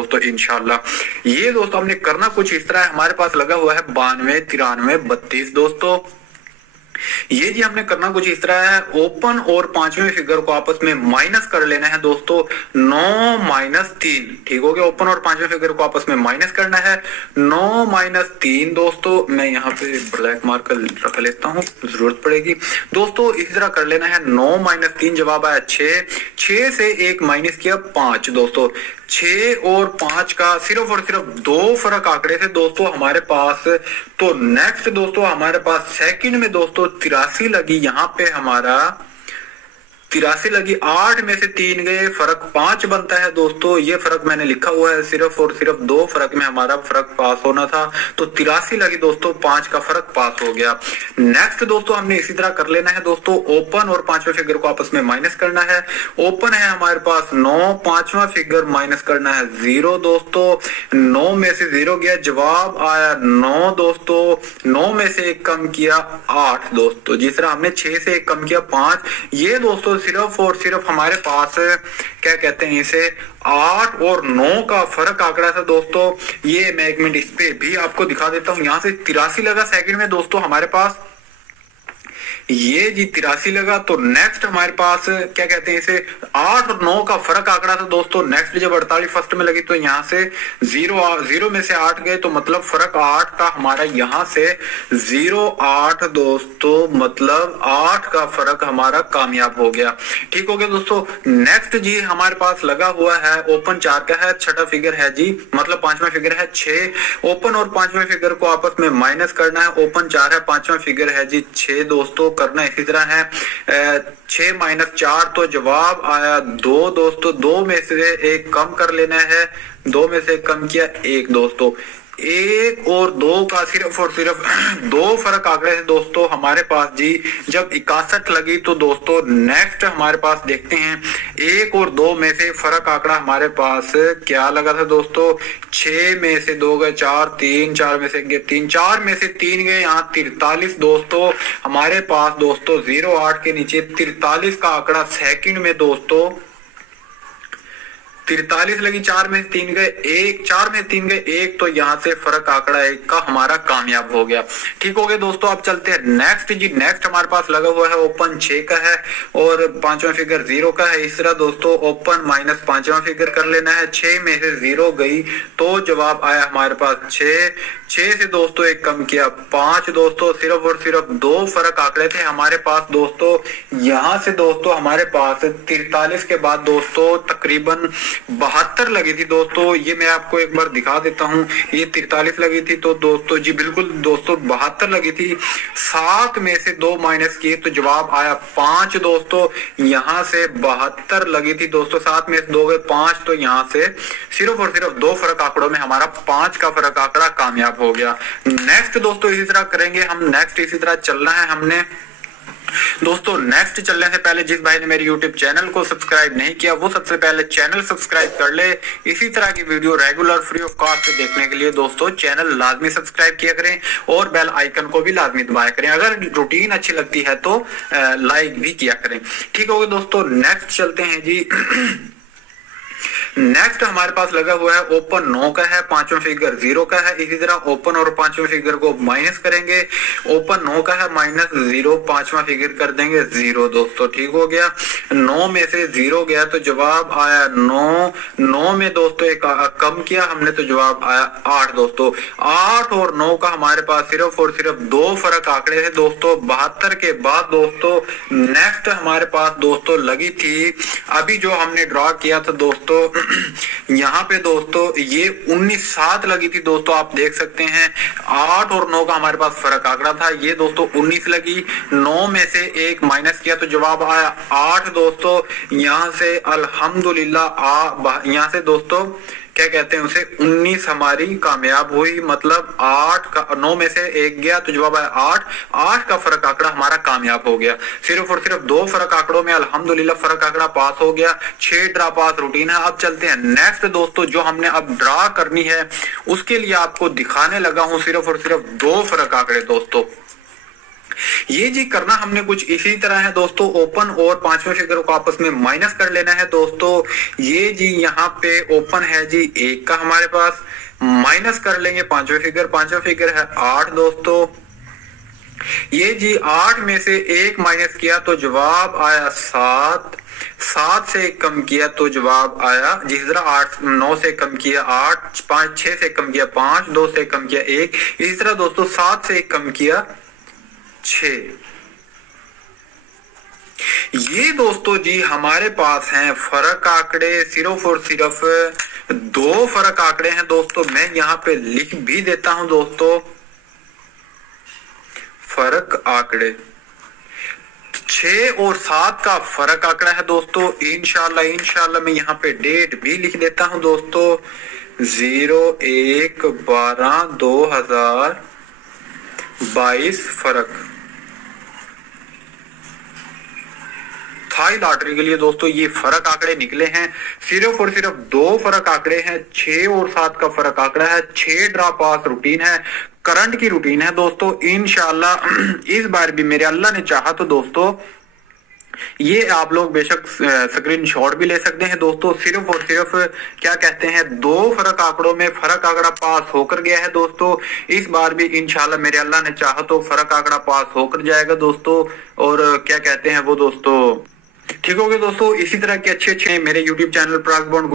दोस्तों इंशाल्लाह। ये दोस्तों हमने करना कुछ इस तरह है, हमारे पास लगा हुआ है 92, 93, 32 दोस्तों। ये जी हमने करना कुछ इस तरह है, ओपन और पांचवें फिगर को आपस में माइनस कर लेना है दोस्तों। 9 माइनस 3, ठीक हो गया। ओपन और पांचवें फिगर को आपस में माइनस करना है। 9 माइनस 3 दोस्तों, मैं यहाँ पे ब्लैक मार्कर रख लेता हूँ, जरूरत पड़ेगी दोस्तों। इसी तरह कर लेना है। 9 माइनस 3 जवाब आया 6, 6 से 1 माइनस किया 5 दोस्तों। 6 और 5 का सिर्फ और सिर्फ 2 फर्क आंकड़े थे दोस्तों हमारे पास। तो नेक्स्ट दोस्तों हमारे पास सेकंड में दोस्तों 83 लगी, यहाँ पे हमारा 83 लगी। 8 में से 3 गए, फर्क 5 बनता है दोस्तों। ये फर्क मैंने लिखा हुआ है, सिर्फ और सिर्फ 2 फर्क में हमारा फर्क पास होना था। तो 83 लगी दोस्तों, 5 का फर्क पास हो गया। नेक्स्ट दोस्तों हमने इसी तरह कर लेना है दोस्तों। ओपन और पांचवा फिगर को आपस में माइनस करना है। ओपन है हमारे पास 9, पांचवा फिगर माइनस करना है 0 दोस्तों। 9 में से 0 गया, जवाब आया 9 दोस्तों। 9 में से 1 कम किया 8 दोस्तों। जिस तरह हमने 6 से 1 कम किया 5। ये दोस्तों सिर्फ और सिर्फ हमारे पास क्या कहते हैं इसे, 8 और 9 का फर्क आंकड़ा था दोस्तों। ये मैं 1 मिनट इस पे भी आपको दिखा देता हूं। यहां से 83 लगा सेकंड में दोस्तों हमारे पास, ये जी 83 लगा। तो नेक्स्ट हमारे पास क्या कहते हैं इसे, 8 और 9 का फर्क आंकड़ा था दोस्तों। नेक्स्ट जब 48 फर्स्ट में लगी तो यहाँ से 0 में से 8 गए, तो मतलब फर्क 8 का हमारा यहाँ से 0, 8 दोस्तों, मतलब 8 का फर्क हमारा कामयाब हो गया। ठीक हो गया दोस्तों। नेक्स्ट जी हमारे पास लगा हुआ है, ओपन 4 का है, छठा फिगर है जी, मतलब पांचवा फिगर है 6। ओपन और पांचवा फिगर को आपस में माइनस करना है। ओपन 4 है, पांचवा फिगर है जी 6 दोस्तों। करना इसी तरह है। 6 माइनस 4, तो जवाब आया 2 दोस्तों। 2 में से 1 कम कर लेना है। 2 में से 1 कम किया 1 दोस्तों। 1 और 2 का सिर्फ और सिर्फ 2 फर्क आंकड़े थे दोस्तों हमारे पास जी। जब 61 लगी तो दोस्तों नेक्स्ट हमारे पास देखते हैं 1 और 2 में से फर्क आंकड़ा हमारे पास क्या लगा था दोस्तों। 6 में से 2 गए 4, 3, 4 में से गए 3, 4 में से 3 गए, यहाँ 43 दोस्तों हमारे पास दोस्तों। 0, 8 के नीचे 43 का आंकड़ा सेकंड में दोस्तों 43 लगी। 4 में 3 गए 1, 4 में 3 गए 1, तो यहाँ से फर्क आंकड़ा 1 का हमारा कामयाब हो गया। ठीक हो गया दोस्तों। अब चलते हैं नेक्स्ट जी। नेक्स्ट हमारे पास लगा हुआ है, ओपन 6 का है और पांचवा फिगर 0 का है। इस तरह दोस्तों ओपन माइनस पांचवा फिगर कर लेना है। 6 में से 0 गई, तो जवाब आया हमारे पास 6। 6 से दोस्तों 1 कम किया 5 दोस्तों। सिर्फ और सिर्फ 2 फर्क आंकड़े थे हमारे पास दोस्तों। यहाँ से दोस्तों हमारे पास 43 के बाद दोस्तों तकरीबन 72 लगी थी दोस्तों। ये मैं आपको एक बार दिखा देता हूँ। ये 43 लगी थी तो दोस्तों जी बिल्कुल दोस्तों 72 लगी थी। 7 में से 2 माइनस किए तो जवाब आया 5 दोस्तों। यहाँ से 72 लगी थी दोस्तों। 7 में से 2 गए 5, तो यहाँ से सिर्फ और सिर्फ 2 फर्क आंकड़ों में हमारा 5 का फर्क आंकड़ा कामयाब हो गया। नेक्स्ट दोस्तों इसी तरह करेंगे हम। नेक्स्ट इसी तरह चलना है हमने दोस्तों। नेक्स्ट चलने से पहले जिस भाई ने मेरे YouTube चैनल को सब्सक्राइब नहीं किया, वो सबसे पहले चैनल सब्सक्राइब कर ले। इसी तरह की video regular free of cost देखने के लिए दोस्तों चैनल लाजमी सब्सक्राइब किया करें और बेल आइकन को भी लाजमी दबाया करें। अगर रूटीन अच्छी लगती है तो लाइक भी किया करें। ठीक होगा दोस्तों। नेक्स्ट चलते हैं जी। नेक्स्ट हमारे पास लगा हुआ है, ओपन 9 का है, पांचवा फिगर 0 का है। इसी तरह ओपन और पांचवा फिगर को माइनस करेंगे। ओपन 9 का है, माइनस 0, पांचवा फिगर कर देंगे 0 दोस्तों। ठीक हो गया। 9 में से 0 गया तो जवाब आया 9। 9 में दोस्तों 1 कम किया हमने तो जवाब आया 8 दोस्तों। 8 और 9 का हमारे पास सिर्फ और सिर्फ 2 फर्क आंकड़े थे दोस्तों। 72 के बाद दोस्तों नेक्स्ट हमारे पास दोस्तों लगी थी, अभी जो हमने ड्रॉ किया था दोस्तों, यहाँ पे दोस्तों ये 19/7 लगी थी दोस्तों। आप देख सकते हैं 8 और 9 का हमारे पास फर्क आंकड़ा था। ये दोस्तों 19 लगी। 9 में से 1 माइनस किया तो जवाब आया 8 दोस्तों। यहाँ से अल्हम्दुलिल्लाह यहाँ से दोस्तों क्या कहते हैं उसे 19 हमारी कामयाब हुई। मतलब 8 का 9 में से 1 गया तो जवाब आया 8। 8 का फर्क आंकड़ा हमारा कामयाब हो गया। सिर्फ और सिर्फ 2 फर्क आंकड़ों में अल्हम्दुलिल्लाह फर्क आंकड़ा पास हो गया। 6 ड्रा पास रूटीन है। अब चलते हैं नेक्स्ट दोस्तों, जो हमने अब ड्रा करनी है उसके लिए आपको दिखाने लगा हूं सिर्फ और सिर्फ 2 फर्क आंकड़े दोस्तों। ये जी करना हमने कुछ इसी तरह है दोस्तों, ओपन और पांचवें फिगर को आपस में माइनस कर लेना है दोस्तों। ये जी यहाँ पे ओपन है जी 1 का हमारे पास, माइनस कर लेंगे पांचवें फिगर है 8 दोस्तों। ये जी 8 में से 1 माइनस किया तो जवाब आया 7, 7 से 1 कम किया तो जवाब आया, जिस तरह 8 9 से कम किया 8, 5 6 से कम किया 5, 2 से कम किया 1, इसी तरह दोस्तों 7 से 1 कम किया 6। ये दोस्तों जी हमारे पास हैं फर्क आंकड़े, सिर्फ और सिर्फ 2 फर्क आंकड़े हैं दोस्तों। मैं यहाँ पे लिख भी देता हूं दोस्तों, फर्क आंकड़े 6 और 7 का फर्क आंकड़ा है दोस्तों। इंशाल्लाह मैं यहाँ पे डेट भी लिख देता हूं दोस्तों, 01/12/2022 फर्क थाई लॉटरी के लिए दोस्तों ये फर्क आंकड़े निकले हैं। सिर्फ और सिर्फ 2 फर्क आंकड़े हैं, 6 और 7 का फर्क आंकड़ा है। 6 ड्रा पास रूटीन है, करंट की रूटीन है दोस्तों। इंशाल्लाह इस बार भी मेरे अल्लाह ने चाहा तो दोस्तों ये आप लोग बेशक स्क्रीनशॉट भी ले सकते हैं दोस्तों। सिर्फ और सिर्फ क्या कहते हैं 2 फर्क आंकड़ों में फर्क आंकड़ा पास होकर गया है दोस्तों। इस बार भी इंशाल्लाह मेरे अल्लाह ने चाहा तो फर्क आंकड़ा पास होकर जाएगा दोस्तों। और क्या कहते हैं वो दोस्तों ठीक हो गया दोस्तों। इसी तरह के अच्छे मेरे यूट्यूब चैनल प्राग बॉन्ड